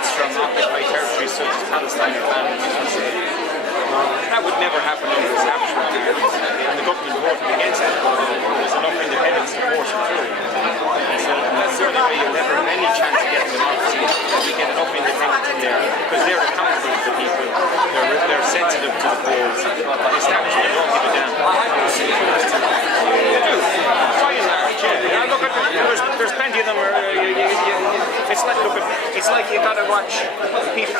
migrants from occupied territories such as Palestine or that would never happen under the establishment, and the government voted against it. There's enough independence to force it through. So that's the only way you'll never have any chance of getting democracy, if you get enough independence in there, because they're accountable to the people, they're sensitive to the polls. The establishment don't give a damn. They do. By and large, yeah. Look at there's plenty of them. It's like you gotta watch Peter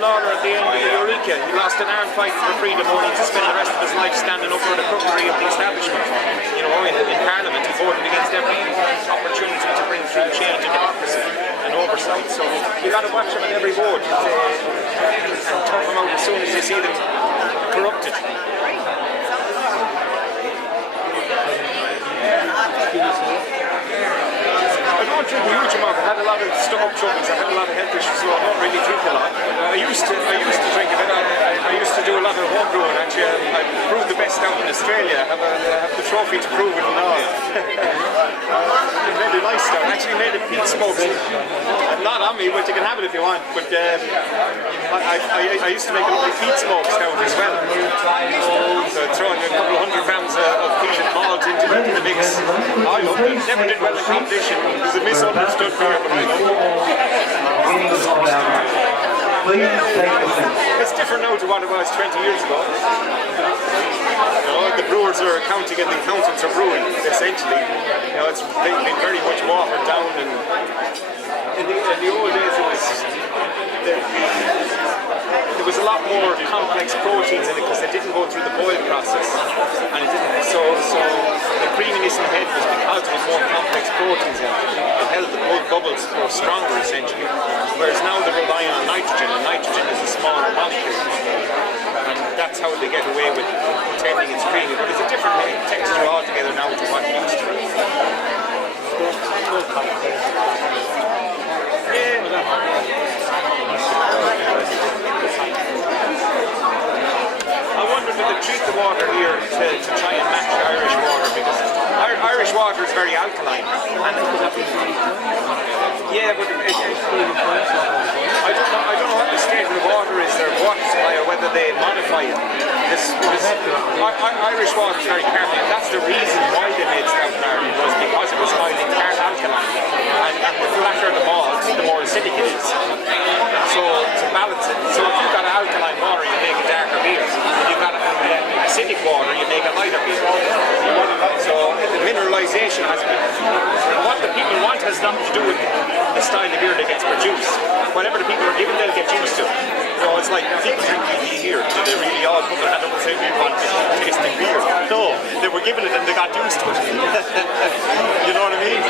Laylor at the end of Eureka. He lost an armed fight for freedom, only to spend the rest of his life standing up for the crookery of the establishment. You know, in Parliament, he voted against every opportunity to bring through change and democracy and oversight. So you got to watch them at every vote and turn them out as soon as you see them corrupted. I don't drink a huge amount. I had a lot of stomach troubles. I had a lot of health issues, so I don't really drink a lot. I used to drink a bit. I used to do a lot of home brewing. Actually, I brewed the best out in Australia. I have the trophy to prove it and all. Made a nice stuff. Actually made a peat smoked. Not on me, but you can have it if you want. But I used to make a lovely peat smoked stout as well. So throwing a couple of 100 grams of peat and malt into the mix. I loved it. Never did well in competition. It was a misunderstood beer, but I loved it. It's different now to what it was 20 years ago. You know, the brewers are accounting and the accountants are brewing, essentially. You know, it's been very much watered down, and in the old days there was a lot more complex proteins in it because they didn't go through the boil process, and it didn't. So the creaminess in the head was because there was more complex proteins in it. It held the bubbles more stronger, essentially. Whereas now they're relying on nitrogen, and nitrogen is a smaller molecule, and that's how they get away with pretending it's creamy. But it's a different texture altogether now to what it used to be. I wonder if they treat the water here to try and match Irish water, because Irish water is very alkaline. And yeah, but I don't know what the state of the water is, their water supply, or whether they modify it. Irish water is very carbonated. That's the reason why they made stout in Ireland, was because it was highly alkaline. And the flatter the malt, the more acidic it is. So to balance it, so if you've got alkaline water, you make a darker beer. If you've got acidic water, you make a lighter beer. So the mineralization has been, what the people want has nothing to do with the style of beer that gets produced. Whatever the people are given, they'll get used to. You know, it's like people drink beer, so they really all put their hand up and say, we want tasting beer. No, they were given it and they got used to it. You know what I mean?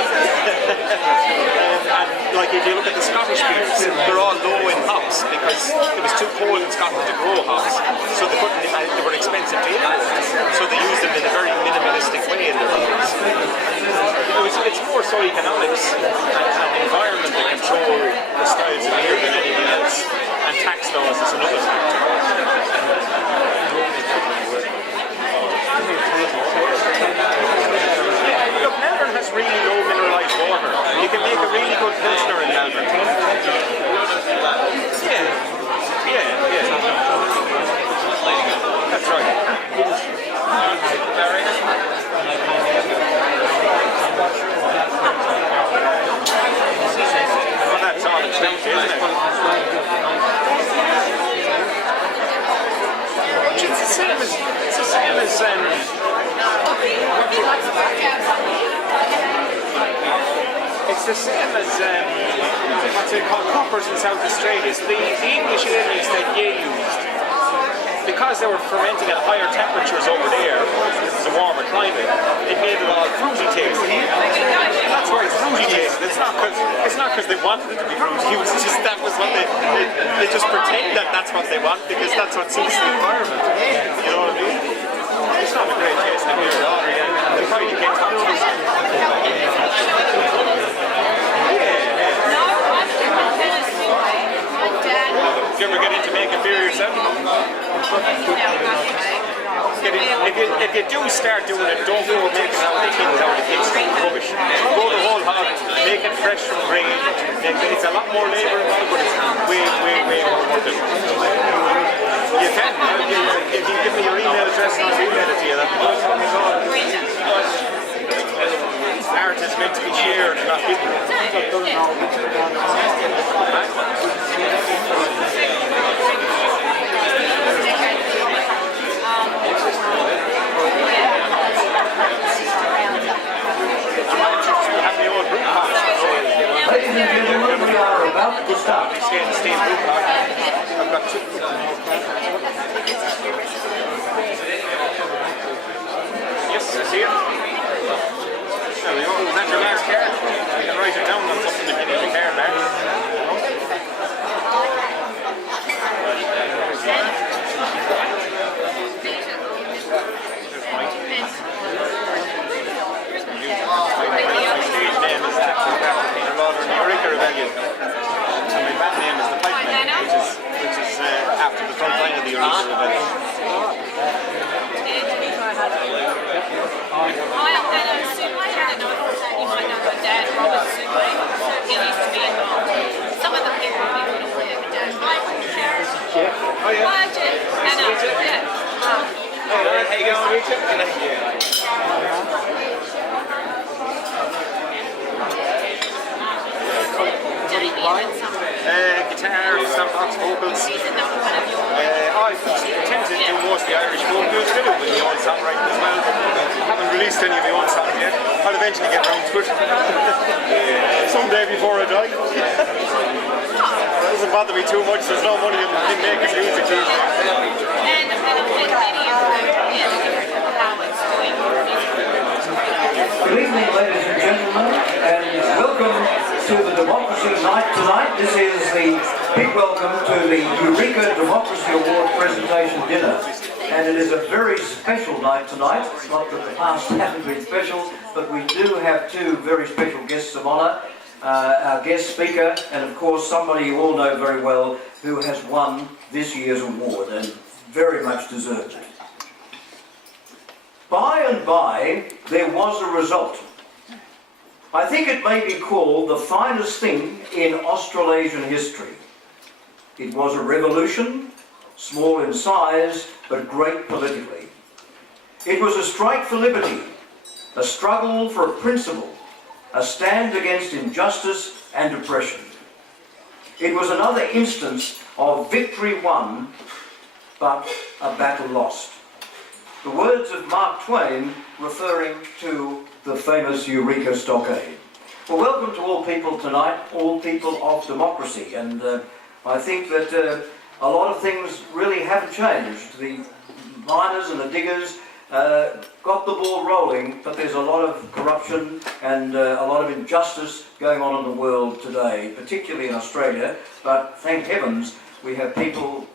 And like if you look at the Scottish beers, they're all low in hops because it was too cold in Scotland to grow hops, so they were expensive to import. So they used them in a very minimalistic way in their beers. It's more so economics and environment that control the styles of beer than anything else, and tax laws is another factor. Look, Melbourne has really low mineralized water. You can make a really good pilsner in Melbourne. Yeah. That's right. Well, that's all it's down to, isn't it? It's the same as it's the same as what's it called, coppers in South Australia. It's the English aliens that they used, because they were fermenting at higher temperatures over there. This is a warmer climate. It made it all fruity tasting. That's why it's fruity tasting. It's not because they wanted it to be fruity. It was just that was what they just pretend that that's what they want because that's what suits the environment. You know what I mean? It's not a great taste of beer at all. They probably can't touch it. Did you ever get into making beer yourself? If you do start doing it, don't go making out the things out of things rubbish. Go the whole hog, make it fresh from grain. It's a lot more labour involved, but it's support it. You can. If you give me your email address, I'll email it to you. Art is meant to be shared, not given. Ladies and gentlemen, we are about to start. I've got two. Yes, I see it. There we go. Is that your last card? You can write it down on something if you need a card back. There's Mike. My stage name is actually Peter Laylor and Eureka Rebellion. And my band name is the Pipe Man, which is after the front line of the Eureka Rebellion. You might know my dad, Robert Sumley. He used to be involved. Some of the people we would have met my dad. Hi, Sharon. Oh, yeah. Hi, Jeff. And yeah. How you going? Guitar, stamp-box, vocals. I tend to do mostly Irish folk music. I do with my own songwriting as well. I haven't released any of my own songs yet. I'll eventually get around to it. Someday before I die. It doesn't bother me too much. There's no money in making music these days. And many of them in how it's going. Good evening, ladies and gentlemen, and welcome to the Democracy Night tonight. This is the big welcome to the Eureka Democracy Award presentation dinner. And it is a very special night tonight. It's not that the past haven't been special, but we do have two very special guests of honour. Our guest speaker, and of course somebody you all know very well who has won this year's award and very much deserved it. By and by, there was a result. I think it may be called the finest thing in Australasian history. It was a revolution, small in size, but great politically. It was a strike for liberty, a struggle for a principle, a stand against injustice and oppression. It was another instance of victory won, but a battle lost. The words of Mark Twain referring to the famous Eureka Stockade. Well, welcome to all people tonight, all people of democracy, and I think that a lot of things really haven't changed. The miners and the diggers got the ball rolling, but there's a lot of corruption and a lot of injustice going on in the world today, particularly in Australia, but thank heavens we have people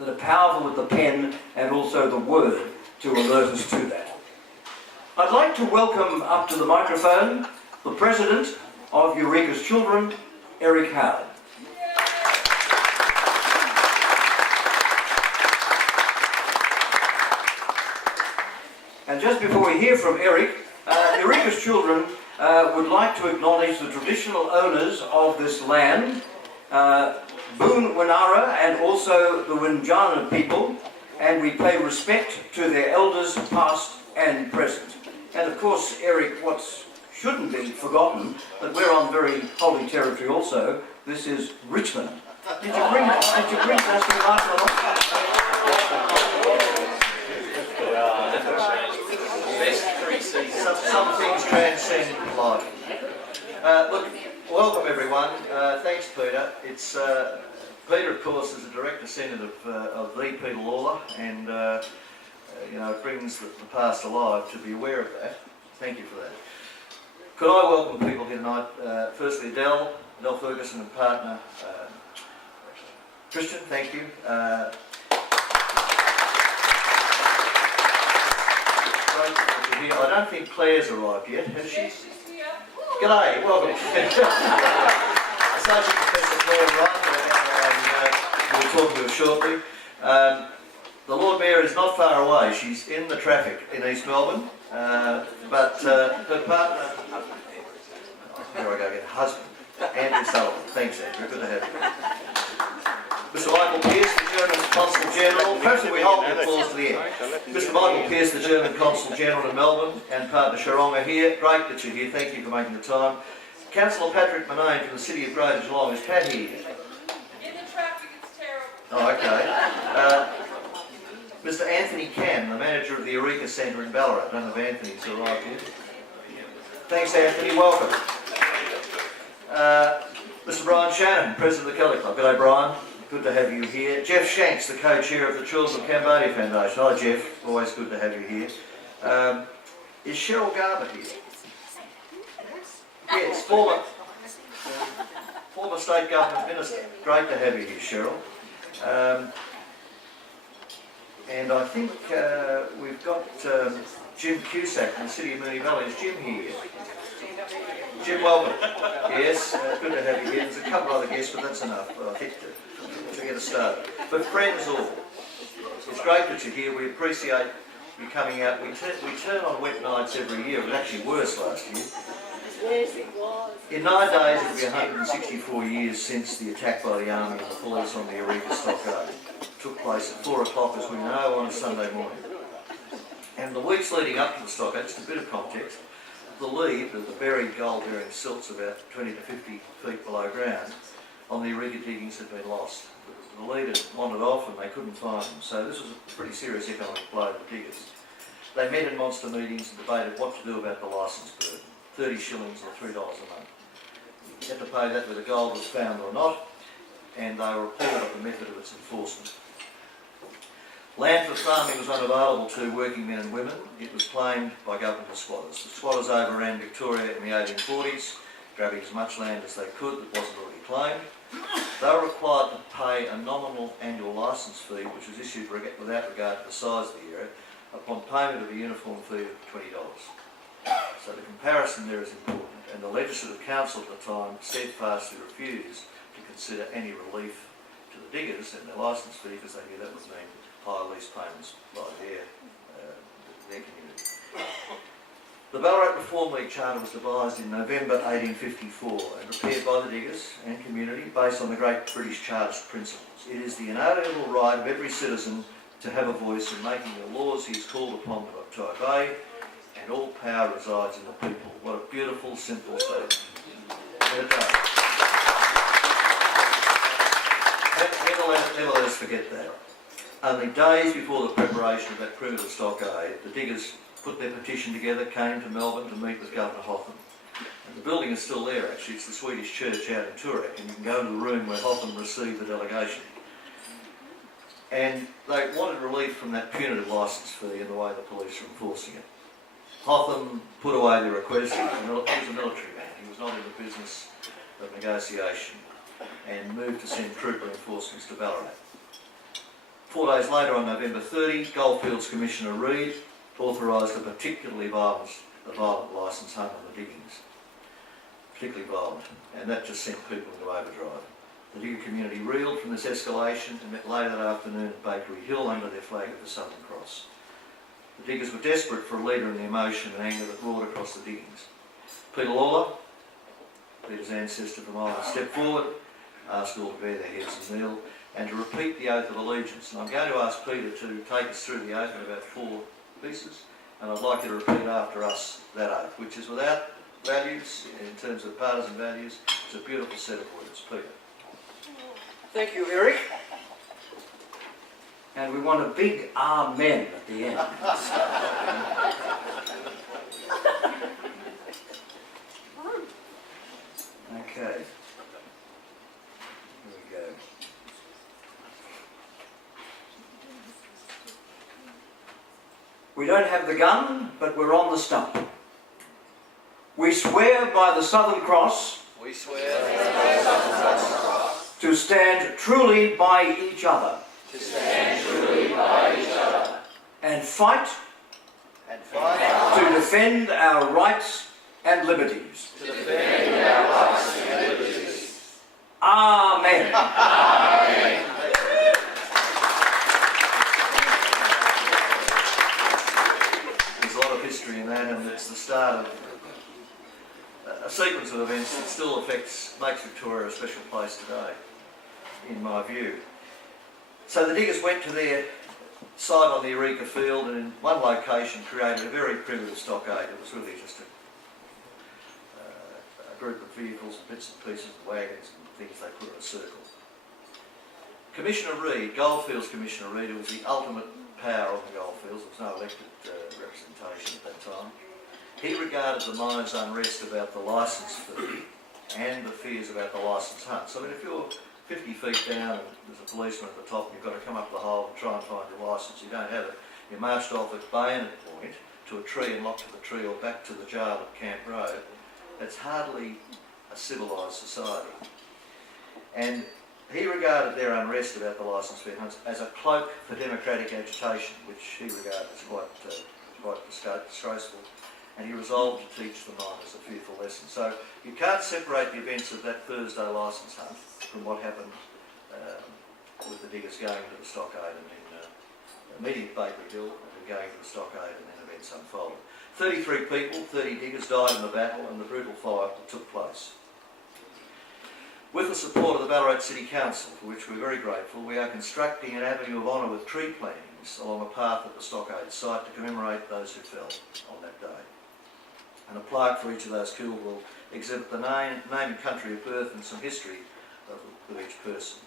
that are powerful with the pen and also the word to alert us to that. I'd like to welcome up to the microphone the President of Eureka's Children, Eric Howard. And just before we hear from Eric, Eureka's Children would like to acknowledge the traditional owners of this land, Boon Winara and also the Windjana people, and we pay respect to their elders past and present. And of course, Eric, what shouldn't be forgotten, that we're on very holy territory also. This is Richmond. Did you bring us to Some things transcend life. Look, welcome everyone. Thanks, Peter. It's Peter, of course, is the direct descendant of the Peter Laylor, and you know, it brings the past alive to be aware of that. Thank you for that. Could I welcome people here tonight? Firstly, Adele Ferguson and partner Christian. Thank you. Great that you're here. I don't think Claire's arrived yet, has she? G'day, welcome. Associate Professor Claire Wright, and we'll talk to her shortly. The Lord Mayor is not far away. She's in the traffic in East Melbourne, but her partner, here I go again, husband, Andrew Sullivan. Thanks, Andrew. Good to have you. Mr. Michael Pearce, the German Consul General. Firstly, we hold the applause to the end. Mr. Michael Pearce, the German Consul General in Melbourne, and partner Sharon are here. Great that you're here. Thank you for making the time. Councillor Patrick Manane from the City of Greater Geelong. Is Pat here? In the traffic, it's terrible. Oh, okay. Mr. Anthony Can, the manager of the Eureka Centre in Ballarat. I don't know if Anthony's arrived here. Thanks, Anthony. Welcome. Mr. Brian Shannon, President of the Kelly Club. G'day, Brian. Good to have you here. Jeff Shanks, the co-chair of the Children of Cambodia Foundation. Hi, Jeff. Always good to have you here. Is Cheryl Garber here? Yes, former State Government Minister. Great to have you here, Cheryl. And I think we've got Jim Cusack from the City of Moonee Valley. Is Jim here? Jim, welcome. Yes, good to have you here. There's a couple of other guests, but that's enough, I think, to get us started. But friends all, it's great that you're here. We appreciate you coming out. We turn on wet nights every year. It was actually worse last year. Yes, it was. In 9 days, it'll be 164 years since the attack by the army and the police on the Eureka Stockade. It took place at 4 o'clock, as we know, on a Sunday morning. And the weeks leading up to the stockade, just a bit of context, the lead, the buried gold-bearing silts about 20 to 50 feet below ground, on the Eureka diggings had been lost. The lead had wandered off and they couldn't find them, so this was a pretty serious economic blow to the diggers. They met in monster meetings and debated what to do about the licence burden, 30 shillings or $3 a month. You had to pay that whether gold was found or not, and they were appalled at the method of its enforcement. Land for farming was unavailable to working men and women. It was claimed by government squatters. The squatters overran Victoria in the 1840s, grabbing as much land as they could that wasn't already claimed. They were required to pay a nominal annual licence fee, which was issued without regard to the size of the area, upon payment of a uniform fee of $20. So the comparison there is important, and the Legislative Council at the time steadfastly refused to consider any relief to the diggers and their licence fee because they knew that would mean higher lease payments by their community. The Ballarat Reform League Charter was devised in November 1854 and prepared by the diggers and community based on the great British Chartist principles. It is the inalienable right of every citizen to have a voice in making the laws he is called upon to obey, and all power resides in the people. What a beautiful, simple statement. Never let us forget that. Only days before the preparation of that primitive stockade, the diggers put their petition together, came to Melbourne to meet with Governor Hotham. And the building is still there, actually. It's the Swedish church out in Turek, and you can go into the room where Hotham received the delegation. And they wanted relief from that punitive licence fee and the way the police were enforcing it. Hotham put away the request. He was a military man. He was not in the business of negotiation, and moved to send trooper enforcements to Ballarat. 4 days later, on November 30, Goldfields Commissioner Reid authorised a particularly violent licence hung on the diggings. Particularly violent, and that just sent people into overdrive. The digger community reeled from this escalation and met late that afternoon at Bakery Hill under their flag of the Southern Cross. The diggers were desperate for a leader in the emotion and anger that roared across the diggings. Peter Laylor, Peter's ancestor from Ireland, stepped forward, asked all to bare their heads and kneel, and to repeat the oath of allegiance. And I'm going to ask Peter to take us through the oath in about 4 pieces, and I'd like you to repeat after us that oath, which is without values, in terms of partisan values. It's a beautiful set of words. Peter. Thank you, Eric. And we want a big amen at the end. Okay. Here we go. We don't have the gun, but we're on the stump. We swear by the Southern Cross. We swear by the Southern Cross to stand truly by each other. to stand truly by each other And fight and fight to defend our rights and liberties. to defend our rights and liberties. Amen. Amen. There's a lot of history in that, and it's the start of a sequence of events that still makes Victoria a special place today, in my view. So the diggers went to their site on the Eureka field and in one location created a very primitive stockade. It was really just a group of vehicles and bits and pieces and wagons and things they put in a circle. Commissioner Reid, Goldfields Commissioner Reid, who was the ultimate power on the goldfields, there was no elected representation at that time, he regarded the miners' unrest about the licence fee and the fears about the licence hunt. So I mean, if you're 50 feet down and there's a policeman at the top and you've got to come up the hole and try and find your licence, you don't have it, you're marched off at bayonet point to a tree and locked to the tree or back to the jail at Camp Road. It's hardly a civilised society. And he regarded their unrest about the licence fee hunts as a cloak for democratic agitation, which he regarded as quite disgraceful. And he resolved to teach the miners a fearful lesson. So you can't separate the events of that Thursday licence hunt from what happened with the diggers going to the stockade and then immediate Bakery Hill and then going to the stockade and then events unfolded. 33 people, 30 diggers died in the battle and the brutal fire that took place. With the support of the Ballarat City Council, for which we're very grateful, we are constructing an avenue of honour with tree plantings along a path at the stockade site to commemorate those who fell on that day. And a plaque for each of those killed will exhibit the name and country of birth and some history of each person.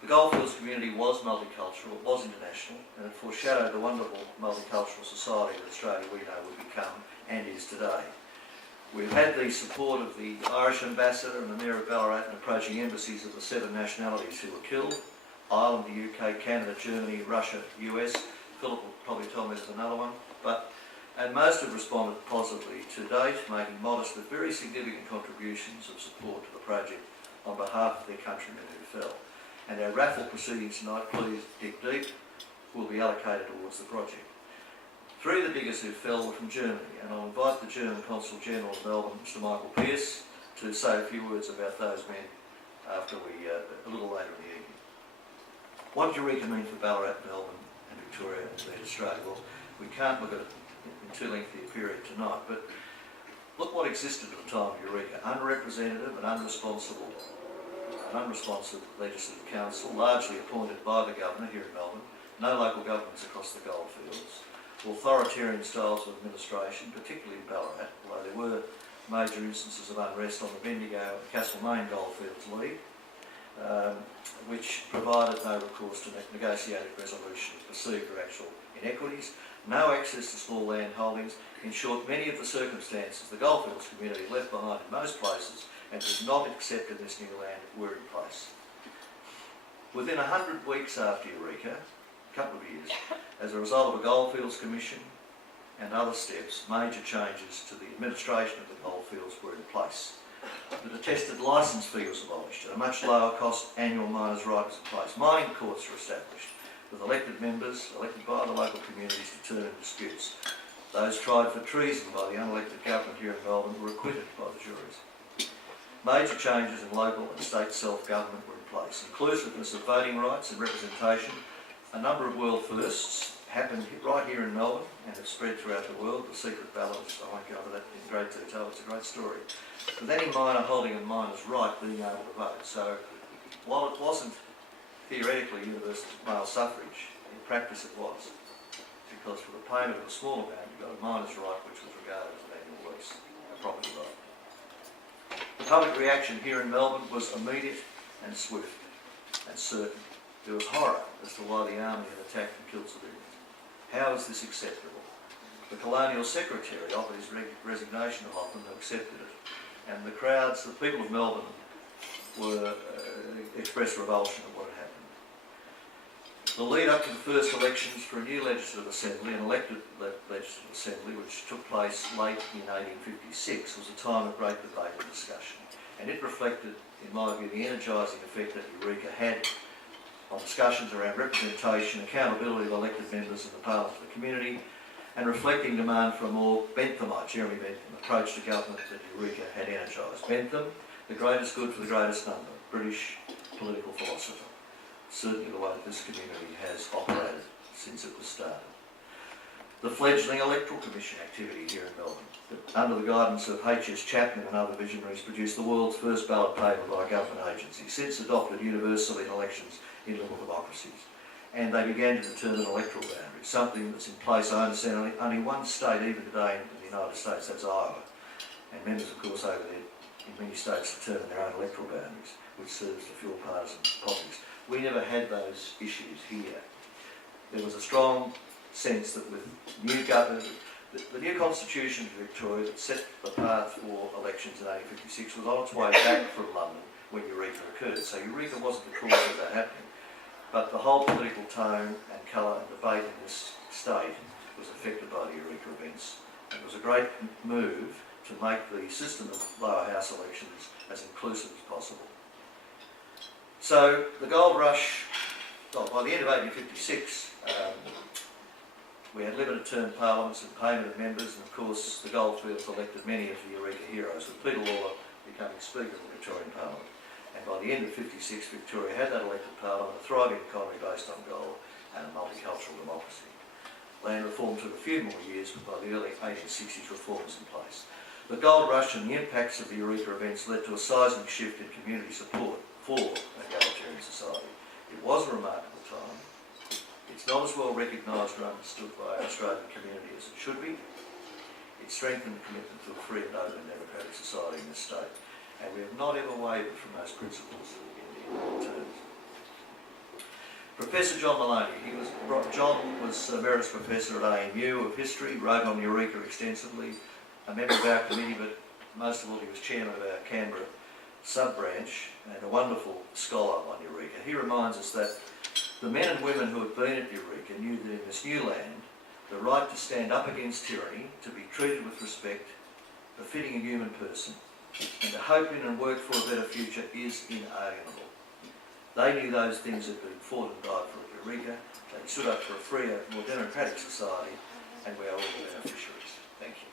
The Goldfields community was multicultural, it was international, and it foreshadowed the wonderful multicultural society that Australia we know would become and is today. We've had the support of the Irish ambassador and the Mayor of Ballarat and approaching embassies of the 7 nationalities who were killed: Ireland, the UK, Canada, Germany, Russia, US. Philip will probably tell me there's another one. And most have responded positively to date, making modest but very significant contributions of support to the project on behalf of their countrymen who fell. And our raffle proceedings tonight, Please Dig Deep, will be allocated towards the project. 3 of the diggers who fell were from Germany, and I'll invite the German Consul General of Melbourne, Mr. Michael Pearce, to say a few words about those men after a little later in the evening. What do Eureka mean for Ballarat, Melbourne and Victoria and indeed Australia? Well, we can't look at it in too lengthy a period tonight, but look what existed at the time of Eureka: unrepresentative and unresponsive legislative council, largely appointed by the governor here in Melbourne, no local governments across the goldfields, authoritarian styles of administration, particularly in Ballarat, although there were major instances of unrest on the Bendigo and Castlemaine goldfields lead, which provided no recourse to negotiated resolution of perceived or actual inequities, no access to small land holdings. In short, many of the circumstances the goldfields community left behind in most places and did not accept in this new land were in place. Within 100 weeks after Eureka, a couple of years, as a result of a Goldfields Commission and other steps, major changes to the administration of the goldfields were in place. The detested licence fee was abolished and a much lower cost annual miners' right was in place. Mining courts were established with elected members, elected by the local communities, to determine disputes. Those tried for treason by the unelected government here in Melbourne were acquitted by the juries. Major changes in local and state self-government were in place. Inclusiveness of voting rights and representation. A number of world firsts happened right here in Melbourne and have spread throughout the world. The secret ballots, I won't go into that in great detail, it's a great story. With any miner holding a miner's right being able to vote. So while it wasn't theoretically universal male suffrage, in practice it was. Because for the payment of a small amount you got a miner's right, which was regarded as an annual lease, a property right. The public reaction here in Melbourne was immediate and swift and certain. There was horror as to why the army had attacked and killed civilians. How is this acceptable? The Colonial Secretary offered his resignation to Hoffman, who accepted it. And the crowds, the people of Melbourne, were expressed revulsion at what had happened. The lead up to the first elections for a new Legislative Assembly, an elected Legislative Assembly, which took place late in 1856, was a time of great debate and discussion. And it reflected, in my view, the energising effect that Eureka had on discussions around representation, accountability of elected members in the Parliament of the community, and reflecting demand for a more Benthamite, Jeremy Bentham, approach to government that Eureka had energised. Bentham, the greatest good for the greatest number, British political philosopher. Certainly the way that this community has operated since it was started. the fledgling Electoral Commission activity here in Melbourne, that under the guidance of H.S. Chapman and other visionaries produced the world's first ballot paper by a government agency, since adopted universally in elections in liberal democracies. And they began to determine electoral boundaries, something that's in place, I understand, only one state even today in the United States, that's Iowa. And members, of course, over there in many states determine their own electoral boundaries, which serves to fuel partisan politics. We never had those issues here. There was a strong sense that with new government, the new constitution of Victoria that set the path for elections in 1856 was on its way back from London when Eureka occurred. So Eureka wasn't the cause of that happening. But the whole political tone and colour and debate in this state was affected by the Eureka events. It was a great move to make the system of lower house elections as inclusive as possible. So the gold rush, well, by the end of 1856, we had limited term parliaments and payment of members, and of course the Goldfields elected many of the Eureka heroes, with Peter Laylor becoming Speaker of the Victorian Parliament. And by the end of '56, Victoria had that elected parliament, a thriving economy based on gold, and a multicultural democracy. Land reform took a few more years, but by the early 1860s, reform was in place. The gold rush and the impacts of the Eureka events led to a seismic shift in community support for an egalitarian society. It was a remarkable time. It's not as well recognised or understood by our Australian community as it should be. It strengthened the commitment to a free and open democratic society in this state. And we have not ever wavered from those principles in all terms. Professor John Maloney, John was Emeritus Professor at ANU of History, wrote on Eureka extensively, a member of our committee, but most of all he was chairman of our Canberra sub-branch and a wonderful scholar on Eureka. He reminds us that the men and women who had been at Eureka knew that in this new land, the right to stand up against tyranny, to be treated with respect, befitting a human person, and to hope in and work for a better future is inalienable. They knew those things had been fought and died for at Eureka. They stood up for a freer, more democratic society, and we are all the beneficiaries. Thank you.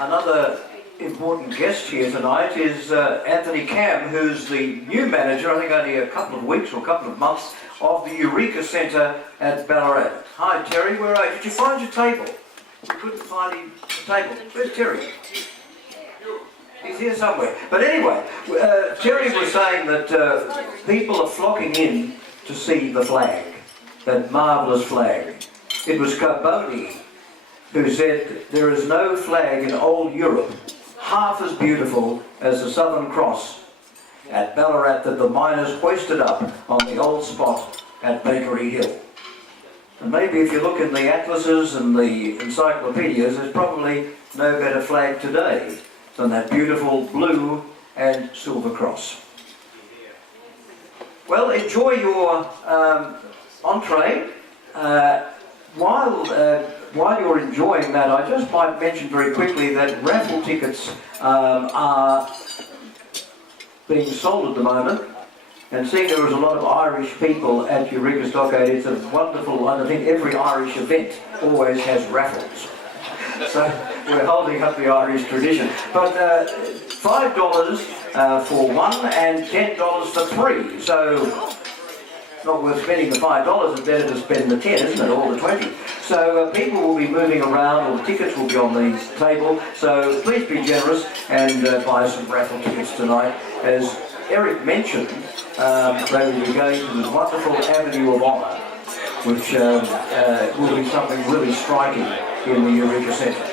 Another important guest here tonight is Anthony Cam, who's the new manager, I think only a couple of weeks or a couple of months, of the Eureka Centre at Ballarat. Hi Terry, where are you? Did you find your table? We couldn't find the table. Where's Terry? He's here somewhere. But anyway, Terry was saying that people are flocking in to see the flag, that marvellous flag. It was Carboni who said there is no flag in old Europe half as beautiful as the Southern Cross at Ballarat that the miners hoisted up on the old spot at Bakery Hill. And maybe if you look in the atlases and the encyclopedias, there's probably no better flag today than that beautiful blue and silver cross. Well, enjoy your entree. While you're enjoying that, I just might mention very quickly that raffle tickets are being sold at the moment. And seeing there was a lot of Irish people at Eureka Stockade, it's a wonderful, I think every Irish event always has raffles. So we're holding up the Irish tradition. But $5 for one and $10 for three. So not worth spending the $5, it's better to spend the 10, isn't it, or the 20. So people will be moving around, or the tickets will be on the table. So please be generous and buy some raffle tickets tonight. As Eric mentioned, they will be going to this wonderful Avenue of Honour, which will be something really striking in the Eureka Centre.